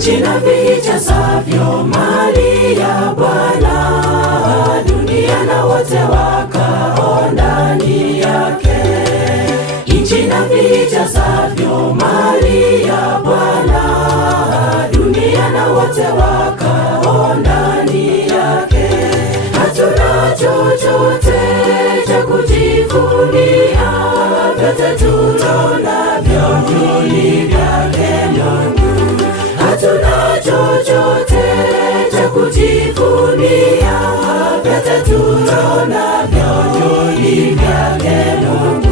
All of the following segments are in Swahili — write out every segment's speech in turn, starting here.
nchi na vijazavyo mali ya Bwana, dunia na wote wakao ndani yake. Nchi na vijazavyo mali ya Bwana, dunia na wote wakao ndani yake. Hatuna chochote cha kujivunia, vyote tulonavyo ni vyake Mungu. Hatuna chochote cha kujivunia, vyote tulonavyo ni vyake Mungu.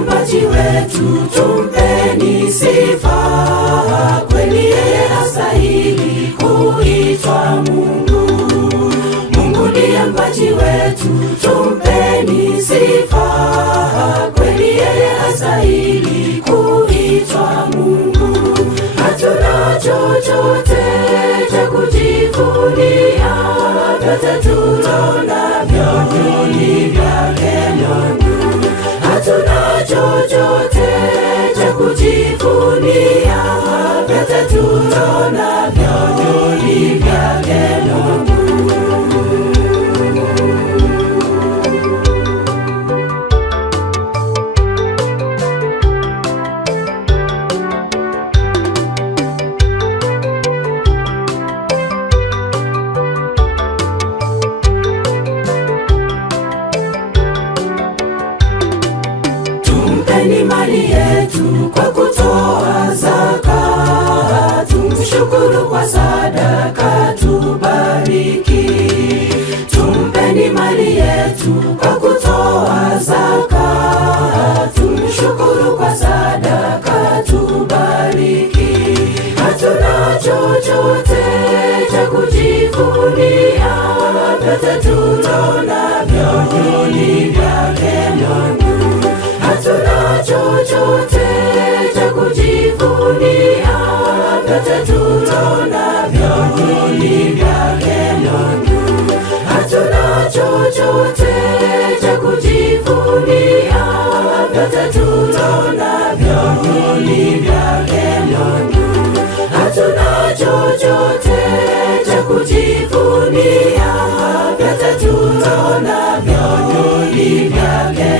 Mpaji wetu tumpeni sifa, kweli yeye astahili kuitwa Mungu. Mungu ndiye mpaji wetu tumpeni sifa, kweli yeye astahili kuitwa Mungu. Hatuna chochote cha kujivunia, vyote tulonavyo ni vyake Mungu. Hatuna chochote cha kujivunia, vyote tulonavyo ni vyake Mungu. Tumpeni mali yetu kwa kutoa zaka, tumshukuru kwa sadaka tubariki. Tumpeni mali yetu kwa kutoa zaka, tumshukuru kwa sadaka tubariki. Hatuna chochote cha kujivunia, vyote tulonavyo ni vyake Mungu. Hatuna chochote cha kujivunia, vyote tulonavyo ni vyake Mungu. Hatuna chochote cha kujivunia, vyote tulonavyo ni vyake Mungu. Hatuna chochote cha kujivunia, vyote tulonavyo ni vyake